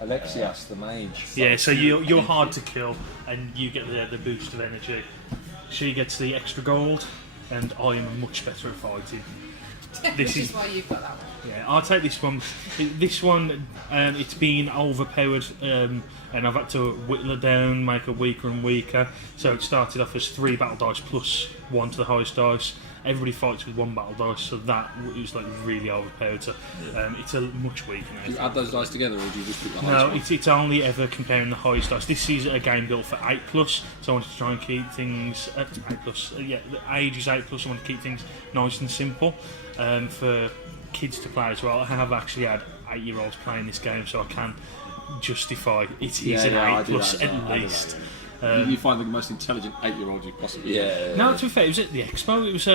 Alexias, the mage. Yeah, so you're hard to kill, and you get the boost of energy. She gets the extra gold, and I am much better at fighting. This is why you've got that one. Yeah, I'll take this one. This one, it's been overpowered, and I've had to whittle it down, make it weaker and weaker. So it started off as 3 battle dice plus 1 to the highest dice. Everybody fights with 1 battle dice, so that was like really overpowered. So it's a much weaker now. Do you add those dice together, or do you just pick the highest one? No, it's only ever comparing the highest dice. This is a game built for 8+, so I wanted to try and keep things 8+. Yeah, the age is 8+. I want to keep things nice and simple for kids to play as well. I have actually had 8-year-olds playing this game, so I can justify it is an 8+ at least. You find the most intelligent 8-year-old you possibly can. No, to be fair, it was at the expo. It was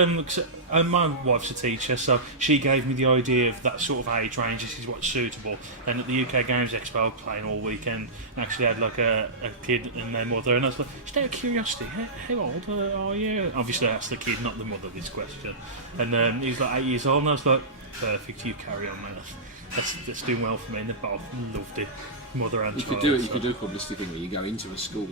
my wife's a teacher, so she gave me the idea of that sort of age range. This is what's suitable. And at the UK Games Expo, playing all weekend, actually had like a kid and their mother, and I was like, just out of curiosity, how old are you? Obviously, I asked the kid, not the mother, this question. And he was like 8 years old, and I was like, perfect, you carry on, mate. That's doing well for me. And they both loved it. Mother and child. You could do a publicity thing where you go into a school,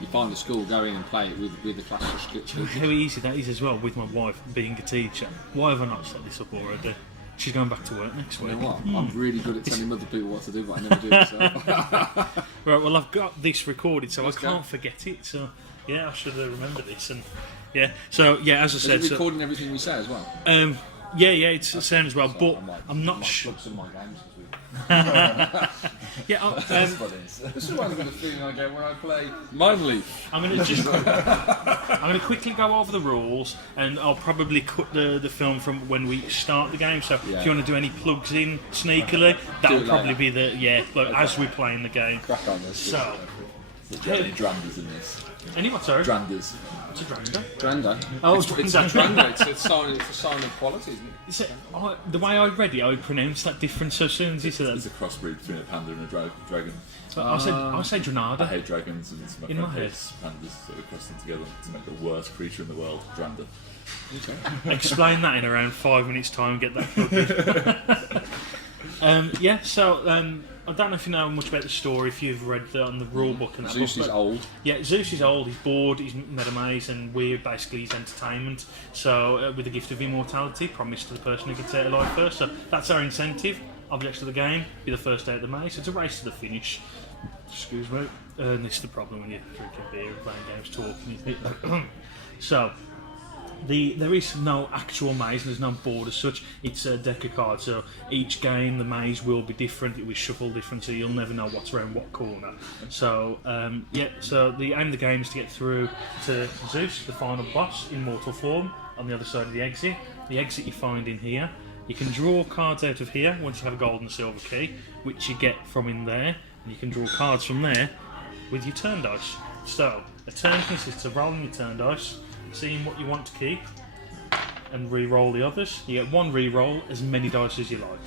you find a school, go in and play it with the class of kids. Do you know how easy that is as well with my wife being a teacher? Why have I not set this up already? She's going back to work next week. You know what? I'm really good at telling other people what to do, but I never do it myself. Right, well, I've got this recorded, so I can't forget it. So, yeah, I should remember this. And yeah, so yeah, as I said, is it recording everything we say as well? Yeah, it's the same as well, but I'm not sure. Yeah, this reminds me of the feeling I get when I play Mindleaf. I'm going to quickly go over the rules, and I'll probably cut the film from when we start the game. So if you want to do any plugs in sneakily, that'll probably be as we're playing the game. crack on this. So, there's any dranders in this. any what? Sorry, Dranders. what's a drander? Dranda. Oh, it's a dranda. It's a sign of quality, isn't it? The way I read it, I pronounced that different so soon as you said It's a crossbreed between a panda and a dragon. I say I Dranada. hate dragons, and my In friend my head. hates pandas, so we cross them together to make the worst creature in the world, Dranda. Explain that in around 5 minutes' time. Get that. I don't know if you know much about the story, if you've read on the rule book and that. Zeus is old. Yeah, Zeus is old, he's bored, he's met a maze, and we're basically his entertainment. So, with the gift of immortality, promised to the person who gets out alive first. So, that's our incentive. Objects of the game, be the first out of the maze. It's a race to the finish. Excuse me. And this is the problem when you're drinking beer and playing games, talking. So, there is no actual maze, there's no board as such. It's a deck of cards, so each game the maze will be different, it will shuffle different, so you'll never know what's around what corner. So so the aim of the game is to get through to Zeus, the final boss, in mortal form, on the other side of the exit. The exit you find in here. You can draw cards out of here once you have a gold and silver key, which you get from in there, and you can draw cards from there with your turn dice. So a turn consists of rolling your turn dice, seeing what you want to keep, and re-roll the others. You get one re-roll, as many dice as you like,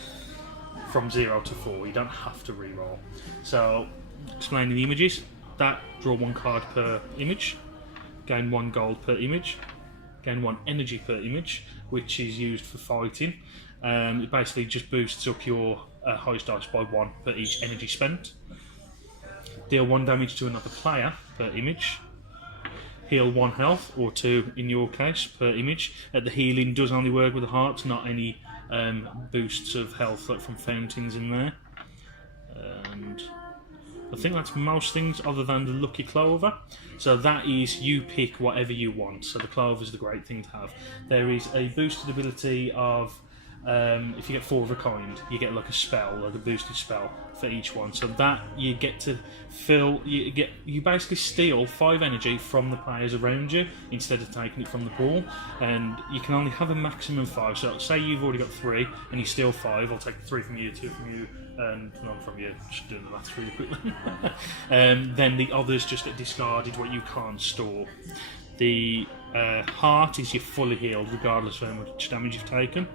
from 0 to 4. You don't have to re-roll. So, explaining the images, draw 1 card per image, gain 1 gold per image, gain 1 energy per image, which is used for fighting. It basically just boosts up your highest dice by 1 per each energy spent. Deal 1 damage to another player per image. Heal 1 health, or 2 in your case, per image. The healing does only work with the hearts, not any boosts of health like from fountains in there. And I think that's most things other than the lucky clover. So that is, you pick whatever you want. So the clover is the great thing to have. There is a boosted ability of, if you get 4 of a kind, you get like a spell, like a boosted spell for each one. So that you get to fill, you basically steal 5 energy from the players around you instead of taking it from the pool. And you can only have a maximum 5. So say you've already got 3 and you steal 5, I'll take 3 from you, 2 from you, and none from you. Just doing the maths really quickly. Then the others just get discarded, what you can't store. The heart is your fully healed regardless of how much damage you've taken.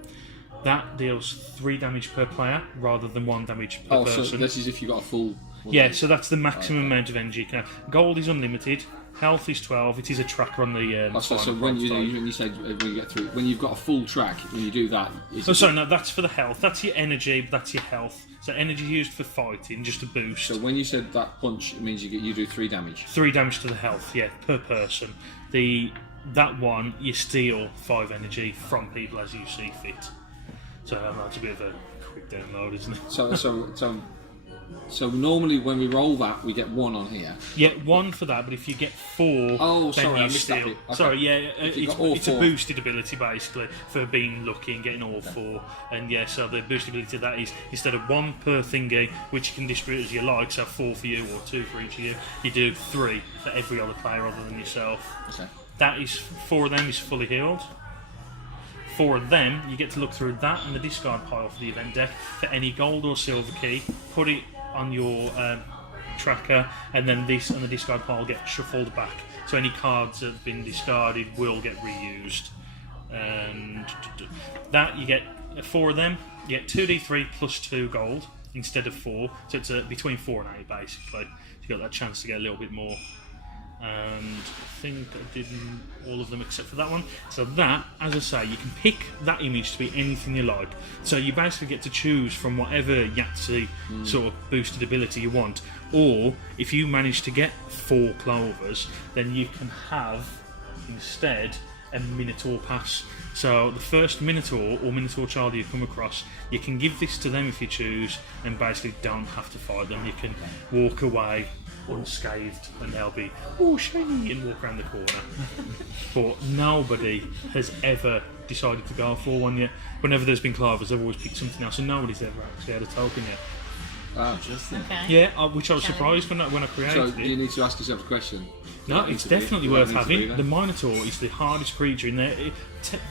That deals 3 damage per player rather than 1 damage per person. So this is if you've got a full... Yeah, so that's the maximum amount of energy you can have. Gold is unlimited, Health is 12. It is a tracker on the. So when you said when you get through, when you've got a full track, when you do that. No, that's for the health. That's your energy. That's your health. So energy used for fighting, just a boost. So when you said that punch, it means you do 3 damage. 3 damage to the health, yeah, per person. That one you steal 5 energy from people as you see fit. So that's a bit of a quick download, isn't it? So normally when we roll that, we get 1 on here. Yeah, 1 for that, but if you get 4, oh, then sorry, you I missed that steal. bit. Okay. Sorry, yeah, it's a 4. boosted ability basically for being lucky and getting all 4. And yeah, so the boosted ability of that is instead of 1 per thingy, which you can distribute as you like, so 4 for you or 2 for each of you, you do 3 for every other player other than yourself. Okay. That is 4 of them is fully healed. 4 of them, you get to look through that and the discard pile for the event deck for any gold or silver key. Put it on your tracker, and then this and the discard pile get shuffled back. So any cards that have been discarded will get reused. And that you get 4 of them. You get 2d3 plus 2 gold instead of 4. So it's between 4 and 8 basically. You got that chance to get a little bit more. And I think I did all of them except for that one. So that, as I say, you can pick that image to be anything you like. So you basically get to choose from whatever Yahtzee sort of boosted ability you want. Or if you manage to get 4 clovers, then you can have instead a Minotaur pass. So the first Minotaur or Minotaur child you come across, you can give this to them if you choose, and basically don't have to fight them. You can walk away unscathed and they'll be shiny and walk around the corner. But nobody has ever decided to go for one yet. Whenever there's been clovers, they've always picked something else, and nobody's ever actually had a token yet. Interesting. Okay. Yeah, which I was surprised when I created So it. you need to ask yourself a question. No, it's definitely worth having. The Minotaur is the hardest creature in there.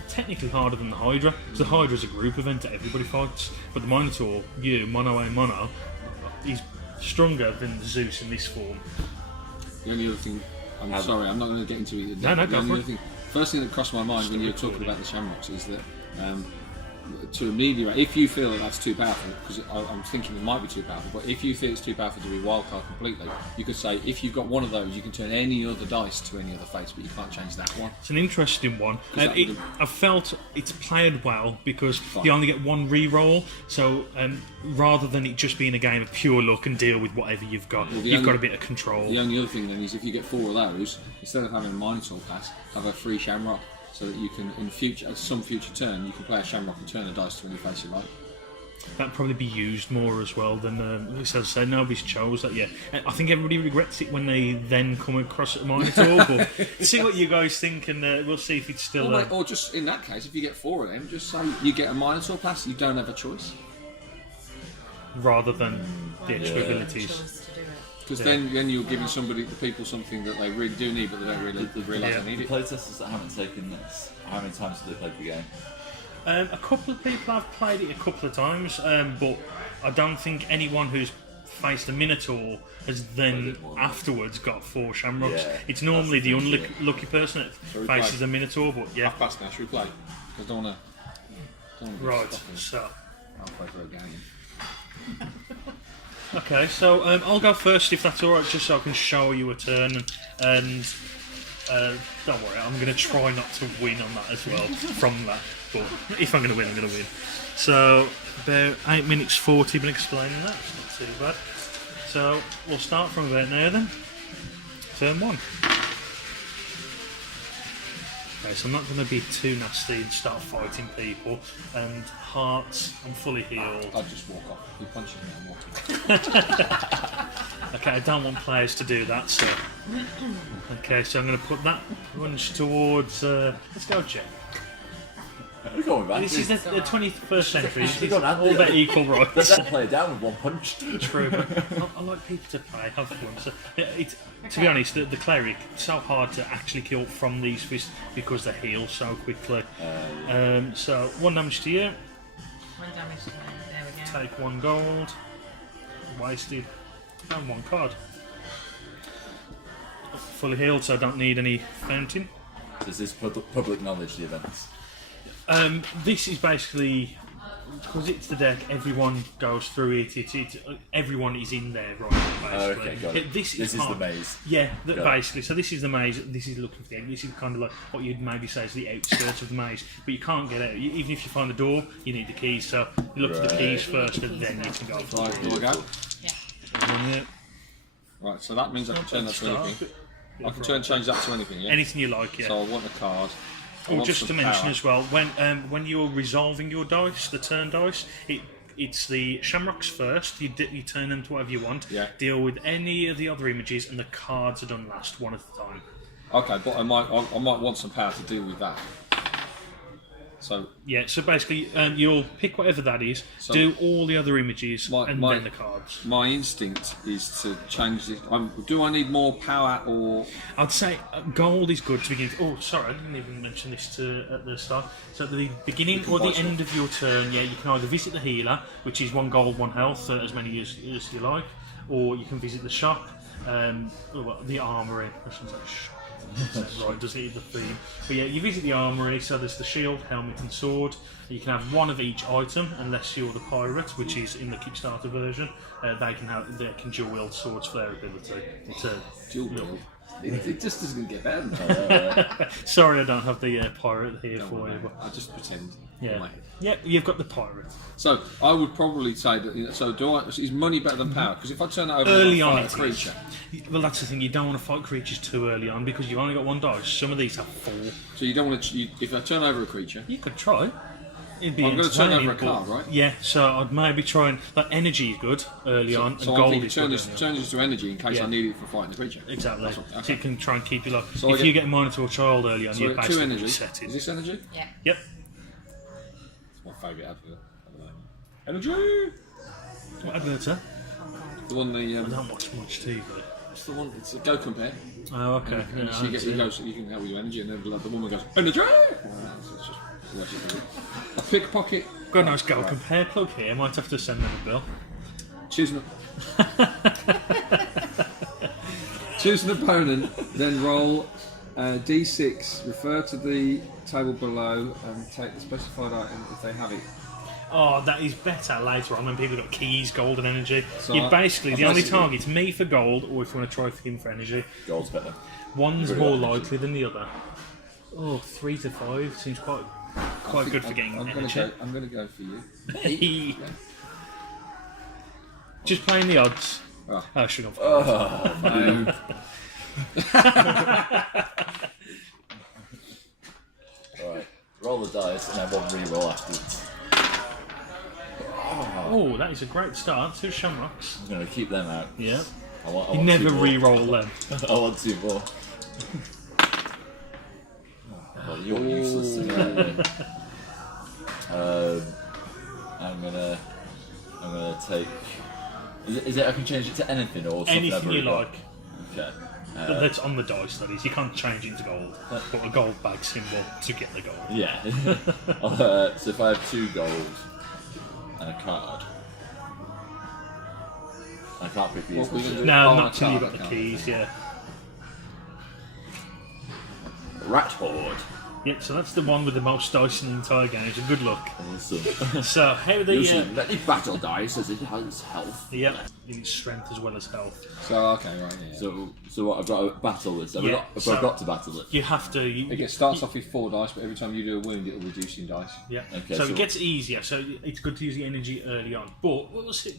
Technically harder than the Hydra. Because the Hydra is a group event that everybody fights. But the Minotaur, mono a mono, is stronger than Zeus in this form. The only other thing, I'm sorry, I'm not going to get into it. No, go for it. First thing that crossed my mind when you were talking about the Shamrocks is that to ameliorate, if you feel that that's too powerful, because I'm thinking it might be too powerful, but if you feel it's too powerful to be wildcard completely, you could say if you've got one of those, you can turn any other dice to any other face, but you can't change that one. It's an interesting one. I felt it's played well because you only get 1 re-roll, so rather than it just being a game of pure luck and deal with whatever you've got, got a bit of control. The only other thing then is if you get 4 of those, instead of having a Minotaur pass, have a free Shamrock. So that you can, in future, at some future turn, you can play a Shamrock and turn a dice to any face you like. That'd probably be used more as well than, as I say, nobody's chose that yet. I think everybody regrets it when they then come across a Minotaur, but see what you guys think, and we'll see if it's still... Or just, in that case, if you get 4 of them, just say you get a Minotaur pass, you don't have a choice. Rather than the extra abilities. Because then you're giving the people something that they really do need, but they don't really realise they need it. The playtesters that haven't taken this, how many times have they played the game? A couple of people have played it a couple of times, but I don't think anyone who's faced a Minotaur has then afterwards got 4 Shamrocks. Yeah, it's normally the unlucky person that faces a Minotaur, but yeah. Half past now, should we play? Because I don't want to... Right, so... I'll play for a game. Okay, so I'll go first if that's alright, just so I can show you a turn, and don't worry, I'm going to try not to win on that as well from that, but if I'm going to win, I'm going to win. So, about 8 minutes 40 been explaining that, it's not too bad. So, we'll start from about now then. Turn 1. Okay, so I'm not going to be too nasty and start fighting people, and hearts, I'm fully healed. I'll just walk off. You're punching me, I'm walking. Okay, I don't want players to do that, so... Okay, so I'm going to put that punch towards... let's go, Jen. We're going back. This is the 21st century. It's all all about equal rights. Let's play it down with 1 punch. True, but I like people to play, have fun. So, to be honest, the cleric, it's so hard to actually kill from these fists because they heal so quickly. So, 1 damage to you. 1 damage to me. There we go. Take 1 gold. Wasted. And 1 card. Fully healed, so I don't need any fountain. Does this public knowledge, the events? This is basically because it's the deck, everyone goes through it. Everyone is in there, right? Oh, Basically. okay, got it. This This is the part- maze. Yeah, Got it. basically. So this is the maze. This is looking for the end. This is kind of like what you'd maybe say is the outskirts of the maze, but you can't get out. Even if you find the door, you need the keys. So you look for the keys first, and then you can go. Right, do I go? Yeah. Right, so that means I can turn that to anything. I can change that to anything, yeah? Anything you like, yeah. So I want a card. I Oh, want just some to mention power. as well, when you're resolving your dice, the turn dice, it's the shamrocks first. You turn them to whatever you want. Yeah. Deal with any of the other images, and the cards are done last, one at a time. Okay, but I might want some power to deal with that. So Yeah. So basically, you'll pick whatever that is, So- do all the other images, My- and my- then the cards. my instinct is to change this. Do I need more power or? I'd say gold is good to begin. Oh, sorry, I didn't even mention this at the start. So at the beginning or the buy end of your turn, yeah, you can either visit the healer, which is 1 gold, 1 health, as many as you like, or you can visit the shop, the armory. I shouldn't say shop. Right, does it the theme? But yeah, you visit the armory. So there's the shield, helmet, and sword. You can have one of each item, unless you're the pirate, which is in the Kickstarter version. They can dual wield swords for their ability. It's a Dual wield. It just doesn't get better than that. Sorry, I don't have the pirate here for you. But I just pretend. in yeah, my head. yeah, you've got the pirate. So I would probably say that. So is money better than power? Because if I turn that over Early and I on, fight it a creature, Well, that's the thing. You don't want to fight creatures too early on because you've only got 1 dice. Some of these have 4. so you don't want to. If I turn over a creature, You could try. It'd be I'm going to turn entertaining, over a card, but- right? Yeah, so I'd maybe try and energy is good early on, and so I'm gold thinking is turn good. this, early on. turn this to energy in case Yeah. I need it for fighting the creature. Exactly. That's what- So okay. you can try and keep your life. So I If get- you get mine to a child early on, So you're I get 2 basically energy. resetting. Is this energy? Yeah. Yep. My favourite advert. Energy. What advert, sir? The one I don't watch much TV. It's the one. It's a go compare. Oh, okay. And Yeah, I she haven't gets, seen he it. goes, you can help with your energy, and then the woman goes, energy! It's just, that's just a pickpocket. Got a nice gold compare plug here. Might have to send them a bill. Choose an, choose an opponent, then roll d6, refer to the table below, and take the specified item if they have it. Oh, that is better later on when people got keys, gold, and energy. So You're I- basically I the only basically- target's me for gold, or if you want to try for him for energy. Gold's better. One's Very more well. likely than the other. Oh, 3 to 5 seems quite good for getting I'm energy. I'm going to go for you. Just playing the odds. Oh. Oh, should have. Oh, Right. Roll the dice and have 1 re-roll afterwards. Oh, that is a great start. 2 shamrocks. I'm going to keep them out. Yeah. I want You 2 never more. re-roll them. I want 2 more. Well, you're useless to me. I'm gonna take. Is it? I can change it to anything or something. Anything I've you already got? like. Okay. But that's on the dice, that is. You can't change into gold. Put a gold bag symbol to get the gold. Yeah. So if I have 2 gold and a card, I can't pick these. What we can do- No, Oh, not till you've card, got the okay. keys, yeah. Rat horde. Yeah, so that's the one with the most dice in the entire game. So good luck. Awesome. So, how the... Let me battle dice as it has health. Yep, in its strength as well as health. So, okay, right, yeah. So what? I've got to battle this. Yeah, I've got to battle it. You have to... It starts off with 4 dice, but every time you do a wound, it'll reduce in dice. Yeah, Okay, so so- it gets easier, so it's good to use the energy early on. But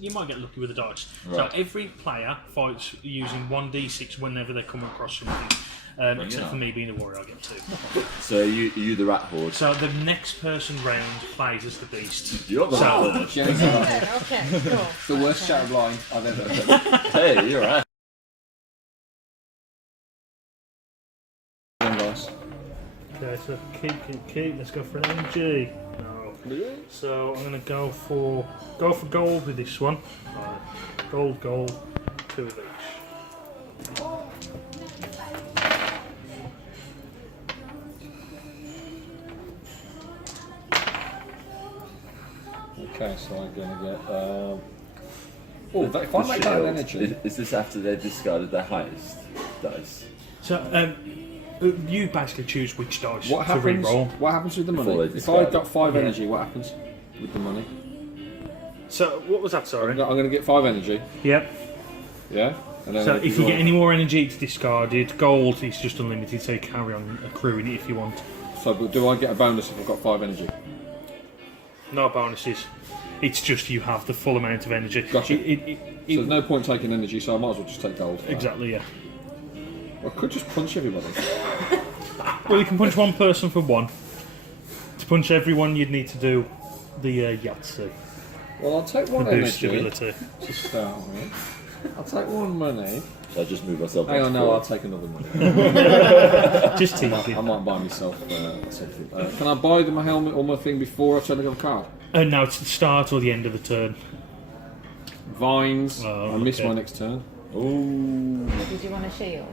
you might get lucky with the dice. Right. So every player fights using 1d6 whenever they come across something. Except on. for me being the warrior, I get 2. So you the rat horde. So the next person round plays as the beast. You're the So- rat horde. Yeah, Okay, cool. it's the worst shattered line I've ever heard. Hey, you're right. Dice. Okay, so keep. Let's go for an energy. No. So I'm gonna go for gold with this one. Right. Gold, 2 of each. Okay, so I'm going to get. If I make that an energy. Is this after they've discarded their highest dice? So you basically choose which dice What to happens? re-roll. What happens with the Before money? they If I've discard got it. 5 Yeah. energy, what happens with the money? So what was that? Sorry. I'm going to get 5 energy. Yep. Yeah. And then So if you get any more energy, it's discarded. Gold, it's just unlimited, so you carry on accruing it if you want. So, but do I get a bonus if I've got 5 energy? No bonuses. It's just you have the full amount of energy. Gotcha. So It- there's no point taking energy, so I might as well just take gold. for that. exactly, yeah. I could just punch everybody. Well, you can punch one person for 1. To punch everyone, you'd need to do the Yahtzee. Well, I'll take The 1 boost energy ability. to start with. I'll take 1 money. So I just move myself. Hang on, back no, I'll forward. take another money. Just I teasing. might buy myself something. Can I buy my helmet or my thing before I turn the card? No, it's the start or the end of the turn. Vines. Oh, I miss okay. my next turn. Ooh. Did you want a shield?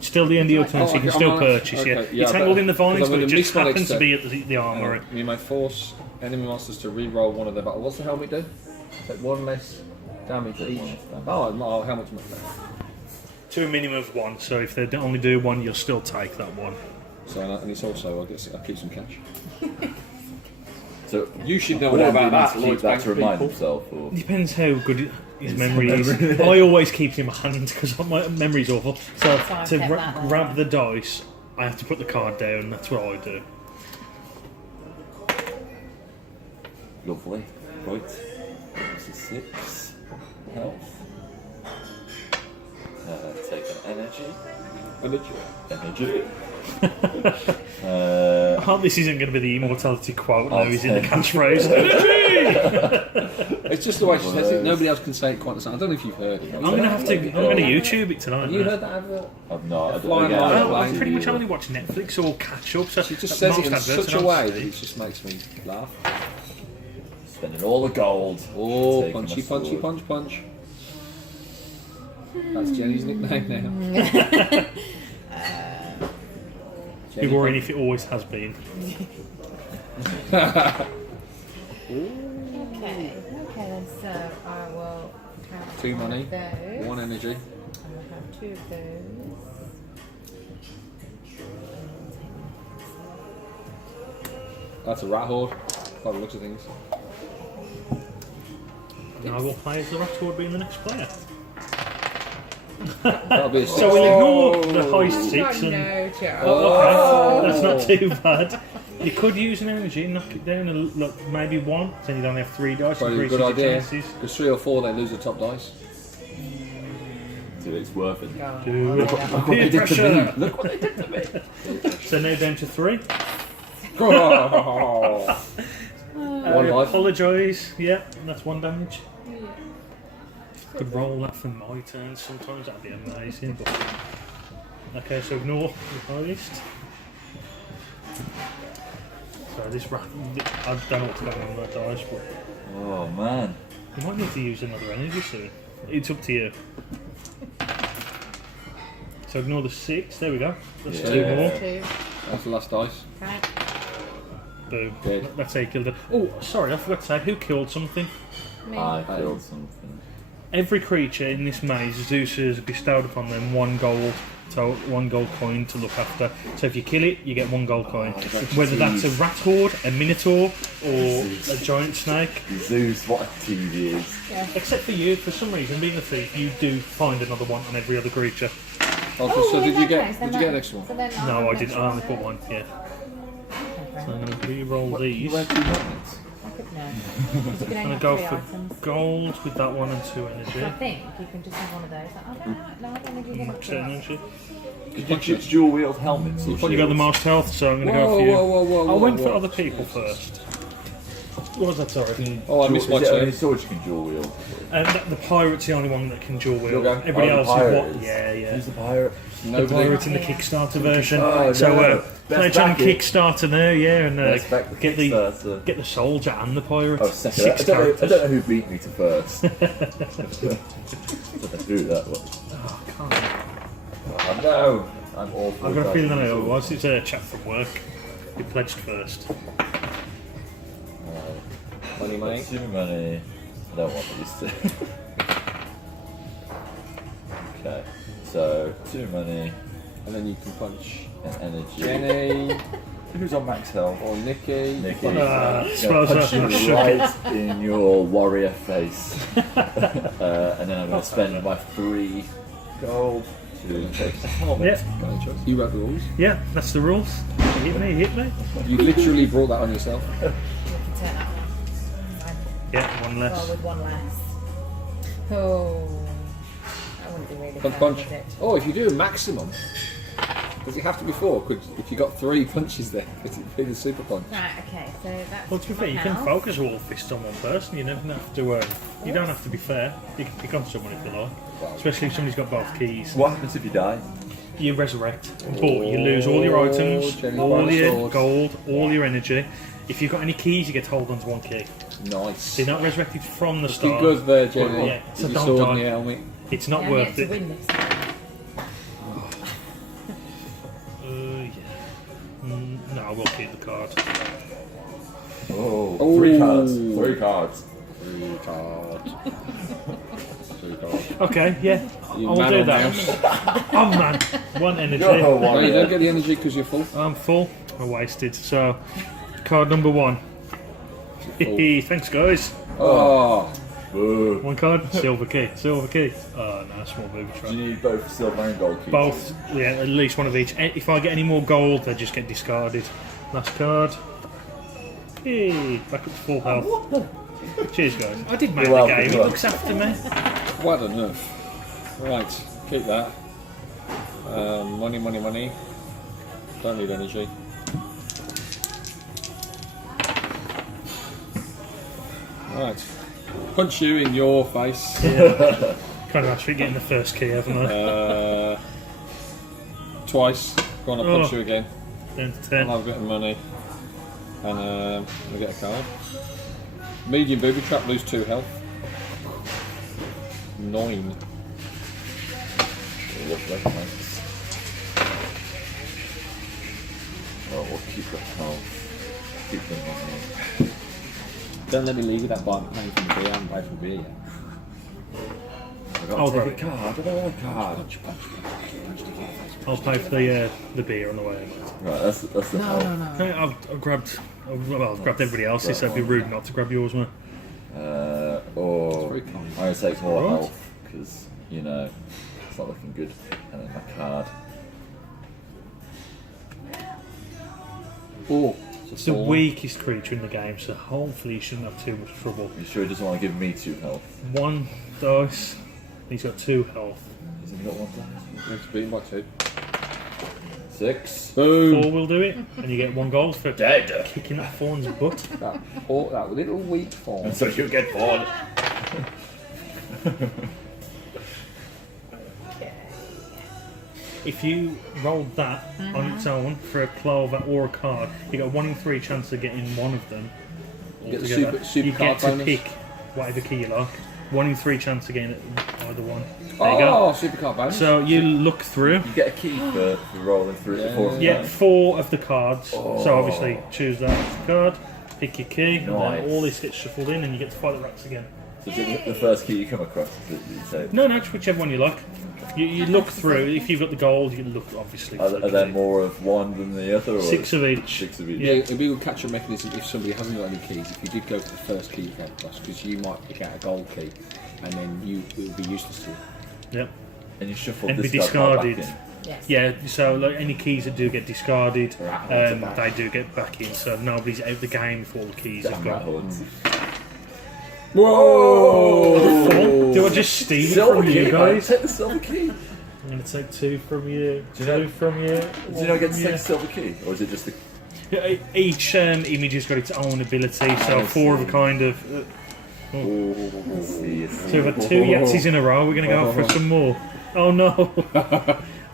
Still the end of your turn, so you can still purchase, yeah. You're tangled in the vines, but it just happens to be at the armoury. You may force enemy monsters to re-roll one of their battle. What's the helmet do? Take 1 less damage each. Oh, how much more? To a minimum of 1, so if they only do 1, you'll still take that 1. So, and it's also, I keep some cash. So You should know would all I about need that, to Lloyd's keep that Bank to remind people. himself, or Depends how good his memory is. I always keep it in my hand because my memory's awful. So I've to kept that there. grab the dice, I have to put the card down. That's what I do. lovely. Right. This is 6 health. Take an energy. I hope this isn't going to be the immortality quote. No, I'll he's in the take- catchphrase. It's just the way she says it. Nobody else can say it quite the same. I don't know if you've heard it. I'm going to have to. I'm going to YouTube it tonight. Have you heard that advert? I've not. Flying again, line I of don't I Blame pretty much either. only watch Netflix or catch up. So She just says it in most adverts such a are way on that TV. it just makes me laugh. Spending all the gold. Oh, Taking punchy, a sword. punchy, punch, punch. That's Jenny's nickname now. Be worrying if it always has been. Okay, then so I will have 2 money, those. 1 energy. I will have 2 of those. That's a rat horde. By the looks of things. And I will play as the rat horde being the next player. That'll be a So we'll ignore the heist 6 and. no, Charles. Okay, that's not too bad. You could use an energy, knock it down, and look, maybe 1. Then you don't have 3 dice. probably a increases good your idea. chances. Because 3 or 4 they lose the top dice. So it's worth it. Do Look what they peer did to pressure. me. Look what they did to me. So now down to 3. One I life. apologise. Yeah, that's 1 damage. Could roll that for my turn sometimes, that'd be amazing. But... Okay, so ignore the heist. So this rat, I don't know what's going on with that dice, but Oh man. you might need to use another energy soon. It's up to you. So ignore the 6, there we go. That's Yeah. 2 more. 2. That's the last dice. Okay. Boom. Dead. That's how you killed it. Oh, sorry, I forgot to say, who killed something? Me. I killed something. Every creature in this maze, Zeus has bestowed upon them 1 gold, so 1 gold coin to look after. So if you kill it, you get 1 gold coin. Whether that's a rat horde, a minotaur, or a giant snake. Zeus, what a TV is. Except for you, for some reason, being a thief, you do find another one on every other creature. Oh, Oh, so in did you that get? case, Did then you get an that- extra one? so then I'll No, have I an didn't. extra I only one put then. 1. Yeah. Okay. So I'm going to re-roll these. You went through magnets. I could no. You can I'm only going to have go 3 for items. gold with that 1 and 2 So I energy. think you can just have one of those. I don't know. No, I don't think you can have 2 2. energy. Did you dual wield helmets? Or You got the shields? most health, so I'm going to Whoa, go for you. whoa, whoa, whoa, I whoa, went for whoa. other people first. What was that, sorry? Oh, I missed my Is it only turn. swords you can dual wield? The pirate's the only one that can dual wield. You'll go. Everybody Oh, the else is pirate what? is. Yeah, yeah. Who's the pirate? The Nobody. pirate in the Kickstarter version. Oh, So no. play Let's on back it. Kickstarter now, yeah, and Let's back the get Kickstarter. get the soldier and the pirate. Oh, second. 6 I don't characters. know who beat me to first. I don't know who that was. Oh, can't. Oh no! I'm awful. I've got a at feeling I that. know it was. It's a chap from work. He pledged first. Money, mate. Too many. I don't want these two. Okay, so 2 money And then you can punch and energy. Jenny. Who's on max health? Or Nikki. Nikki. Suppose Punch you I should. right in your warrior face. And then I'm going to spend my 3 gold to take the helmet. Yeah, You wrote the rules. yeah, that's the rules. Hit me, hit me. You literally brought that on yourself. You can turn that one. Fine. Yeah, one Well, less. with one less. Oh, that wouldn't be really Punch, fair, punch. would it? Oh, if you do a maximum, does it have to be 4? If you got 3 punches there, could it be the super punch? Right, okay, so that's. Well, to be fair, you can focus all fists on one person. You don't have to. You don't have to be fair. You can pick on someone if you like, especially if somebody's got both keys. What happens if you die? You resurrect, but you lose all your items, Jenny all your Sword. gold, all your energy. If you've got any keys, you get to hold on to one key. Nice. They're not resurrected from the Be start. good there, Jenny. Yeah, so With your don't sword die. and your helmet. It's not Yeah, worth to it. win this. Yeah. No, I will keep the card. Oh, Oh. 3 cards. 3 cards. 3 cards. 3 cards. Okay, yeah, You I'll man do on that. mouse. Oh man, one energy. You're a No, you warrior. don't get the energy because you're full. I'm full. I wasted. So, card number 1. Thanks, guys. Oh, Boo. One card, silver key. Silver key. Oh no, small booby Do trap. you need both silver and gold keys? Both, yeah, at least one of each. If I get any more gold, they just get discarded. Last card. Hey, back up to full health. Cheers, guys. I did make You're the welcome, game. He you're looks after me. what on earth? Right, keep that. Money, money, money. Don't need energy. Right. Punch you in your face. Kind of actually getting the first key, haven't I? Twice. Go on, I'll punch Oh. you again. Down to I'll 10. have a bit of money. And we'll get a card. Medium booby trap, lose 2 health. 9. Lovely, thanks. Well, we'll keep the health. Keep them on me. Don't let me leave you that by paying for the beer. I haven't paid for the beer yet. I've got I'll to take grab a card. I don't want a card. I'll pay for the beer on the way. Right, that's the health. Hey, I've grabbed. Well, I've grabbed everybody else's, so it'd be rude not to grab yours, man. Or very I'm kind. going to take more Right. health because, you know, it's not looking good. And then my card. Oh, It's the weakest creature in the game, so hopefully you shouldn't have too much trouble. You sure he doesn't want to give me 2 health? 1 dice. He's got 2 health. He's only got 1 die. It's beaten by 2. 6. 4 Boom. will do it, and you get 1 gold for Dead. kicking that fawn's butt. That little weak form. And so you get bored. If you rolled that on its own for a clover or a card, you got 1 in 3 chance of getting one of them. You get the altogether. super you card get to bonus. pick whatever key you like. 1 in 3 chance of getting either one. There you go. Oh, super card bonus. So you look through. You get a key for rolling through Yeah. the 4 of Yeah, them. 4 of the cards. So obviously choose that as the card, pick your key, and Nice. then all this gets shuffled in, and you get to fight the rats again. So is it the first key you come across? Is it, you say? No, just whichever one you like. You look through. If you've got the gold, you can look obviously. Are for the there key. more of one than the other? Or 6 of each. 6 of each. Yeah, it'd be a good catch-up mechanism if somebody hasn't got any keys. If you did go for the first key you came across, because you might pick out a gold key, and then it would be useless to you. Yep. And you shuffle And be this card back discarded. in. Yes. Yeah. So like any keys that do get discarded, Rat hoods are back. they do get back in. So nobody's out the game if all the keys have Damn rat gone. hoods. Whoa! Do I just steal it Silver from you key, man. guys? Take the silver key. I'm gonna take 2 from you. Do you know- 2 from you. Do you not get to Yeah. take the silver key? Or is it just the... Yeah, each image has got its own ability, so I 4 of a see. kind of. Let's see. So we've had 2 Yahtzees in a row. We're going to go for some more. Oh no!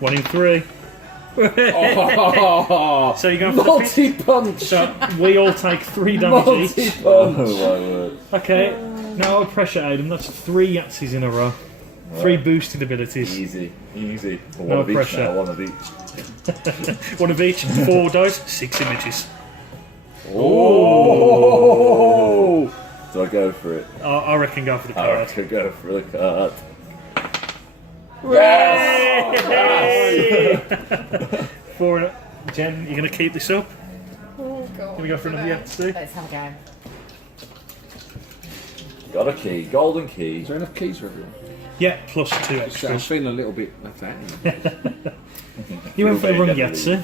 1 in 3. Oh, So you're going for the fifth. multi-punch! So we all take 3 damage each. Oh, my word. Okay. Now I pressure Adam. That's 3 Yahtzees in a row. 3 boosted abilities. Easy. Easy. Well, No one of each pressure. now, one of each. 1 of each. 4 dice. 6 images. Oh! Do I go for it? I reckon go for the I card. reckon go for the card. For Jen, you going to keep this up? Go on. Can we go for another Yahtzee? Let's have a go. Got a key, golden key. Is there enough keys for everyone? Yeah, plus 2 So I'm extras. feeling a little bit left out. You went for the Very wrong definitely. Yahtzee.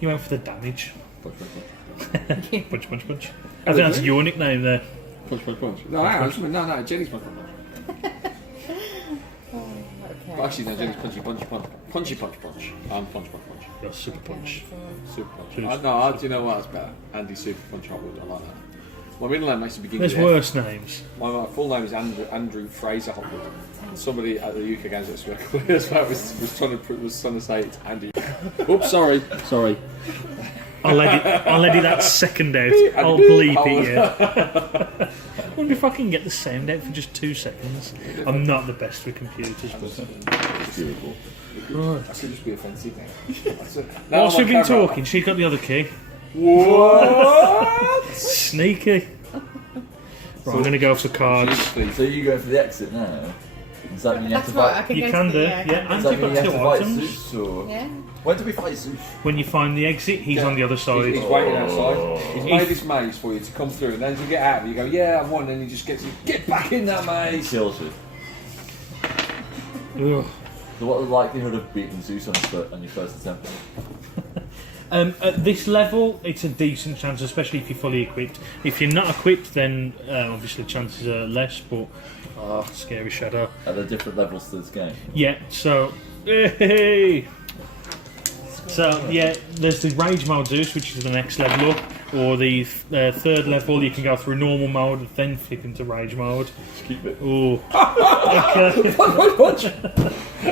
You went for the damage. Punch. Punch, punch, punch. I think that's your nickname there. Punch. No, hang on. No, Jenny's punch. Okay. But actually, no, Jenny's punch. Punchy punch. I'm punch. You're super punch. Super punch. Should have- No, do you know what? That's better. Andy Super Punch Hotwood. I like that. My middle name makes to begin There's with F. worse names. My full name is Andrew Fraser Hotwood. Somebody at the UK Games was trying to say it's Andy. Oops, sorry. I'll edit that second out. I'll bleep it, yeah. I wonder if I can get the sound out for just 2 seconds. I'm not the best with computers, but... Beautiful. Right. That could just be offensive now. Whilst we've been talking, she's got the other key. What? Sneaky. Right, I'm going to go for cards. So you go for the exit now? Does that mean you have That's to right, I fight? can You go can to do, the, yeah. Does And that you've mean you got have 2 to fight items. Zeus, or Yeah. when do we fight Zeus? When you find the exit, he's on the other side. He's waiting outside. He's If- made this maze for you to come through, and then to get out of it, you go, yeah, I won, and he just gets you, get back in that He maze. kills you. Ugh. So what are the likelihood of beating Zeus on your first attempt? At this level, it's a decent chance, especially if you're fully equipped. If you're not equipped, then obviously chances are less, but scary shadow. Are there different levels to this game? Yeah, so... Hey! So, yeah, there's the Rage mode Zeus, which is the next level up, or the third level, you can go through normal mode and then flip into Rage mode. Just keep it. Oh, okay. Punch.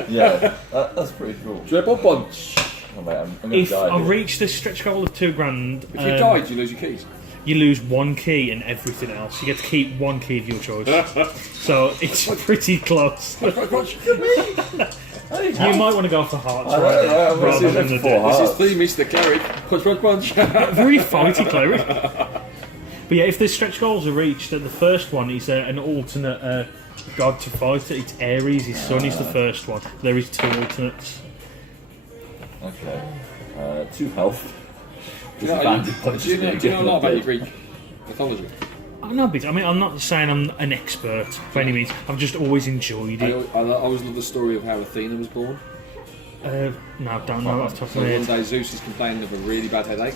Yeah, that's pretty cool. Triple punch. Oh, mate, I'm gonna If die I here. reach the stretch goal of $2,000, If you died, you lose your keys. you lose 1 key and everything else. You get to keep 1 key of your choice. So it's pretty close. Punch. You might want to go for hearts I'm rather than the four This hearts. is the Mr. Cleric. Punch. very fighty cleric. But yeah, if the stretch goals are reached, the first one is an alternate god to fight. It's Ares, his son is the first one. There is 2 alternates. Okay. 2 health. Do you know a lot about your Greek mythology? I'm not big. I mean, I'm not saying I'm an expert by any means. I've just always enjoyed I it. always love the story of how Athena was born. No, I don't know off the top of So my one head. day Zeus is complaining of a really bad headache,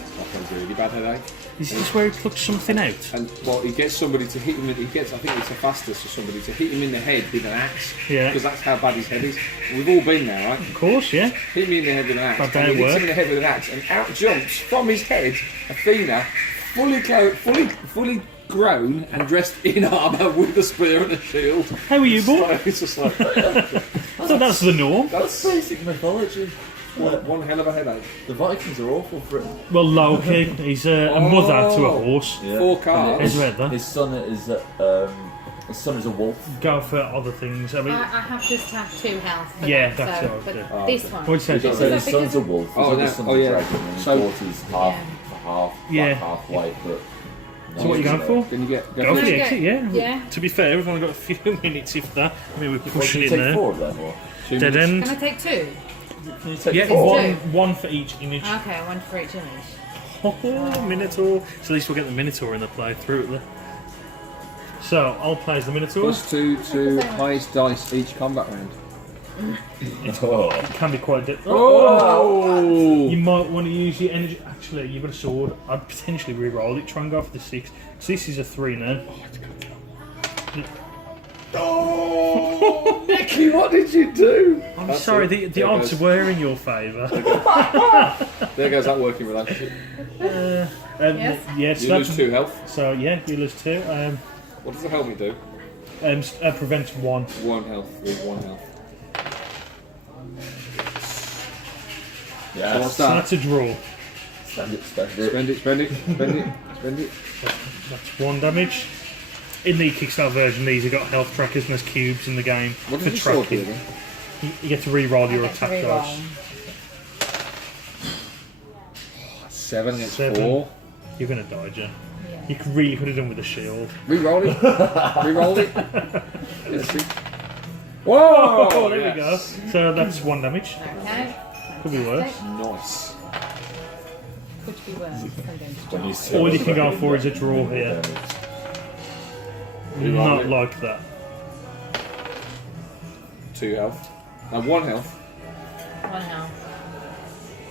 Is this where he plucks something out? and well, he gets somebody to hit him. I think it's Hephaestus or somebody to hit him in the head with an axe. Yeah. Because that's how bad his head is. We've all been there, right? Of course, yeah. Hit me in the head with an axe. Bad day And at he hits work. him in the head with an axe, and out jumps from his head Athena, fully grown and dressed in armour with a spear and a shield. How are you, boy? So it's just like I thought that's the norm. That's basic mythology. one hell of a headache. The Vikings are awful for it. Well, Loki, he's a mother to a horse. Yeah. 4 cards. He's read that. His son is a wolf. Go for other things. I mean, I have just had 2 health. For Yeah, that, that's so, what I but do. this okay. one. What'd you say? So Is his that son's because a wolf. His Oh, other no. son's Oh, a yeah. dragon. And his So- daughter's half Yeah. black, half white. But so what are you going for? Then you get Go for Can I the go- exit, yeah. Yeah. To be fair, we've only got a few minutes, if that. I mean, we're Well, pushing can it you take there. 4 of them? Or? Dead Can I end. take 2? Can you take Yeah, 4? one for each image. Okay, 1 for each image. Oh, Minotaur. So at least we'll get the Minotaur in the playthrough. There. So I'll play as the Minotaur. +2 to highest dice each combat round. Oh. It can be quite. Oh! You might want to use your energy. Actually, you've got a sword. I'd potentially re-roll it. Try and go for the 6. So this is a 3 now. Oh, Nicky, what did you do? I'm That's sorry. it. The There odds goes- were in your favour. There goes that working relationship. Yes. Yes. You lose 2 health. So yeah, you lose 2. What does the helmet do? Prevents 1. 1 health. With 1 health. So Yes. what's So that? that's a draw. Spend it. Spend it. That's 1 damage. In the Kickstarter version, these have got health trackers and there's cubes in the game What for does the sword do tracking. then? You get to re-roll your I get to attack re-roll. dice. 7 against 7. 4. You're gonna die, Jen. Yeah. You really could have done with a shield. Reroll it. Reroll it. Let's see. Whoa! Oh, there yes. we go. So that's 1 damage. Okay. Could be worse. Fantastic. Nice. Could be worse. I'm going to When try. you see All you can go the for is a draw here. Reroll Not it. like that. 2 health. And 1 health. 1 health.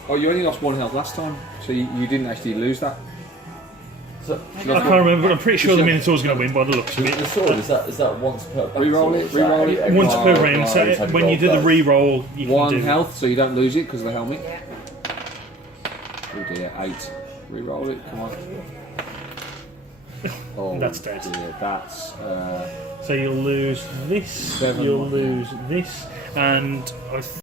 Oh, you only lost 1 health last time, so you didn't actually lose that. So, I can't remember, but I'm pretty sure the Minotaur's going to win by the looks of the it. sword, is that once per battle? Reroll it, or is that reroll it. every- Once per Oh, round, so right, when you do the dice. re-roll, you can 1 do health, so you don't lose it because of the helmet. Yeah. Oh dear, 8. Reroll it, come on. Oh, That's dead. Dear, that's. So you'll lose this, 7. you'll lose this, and I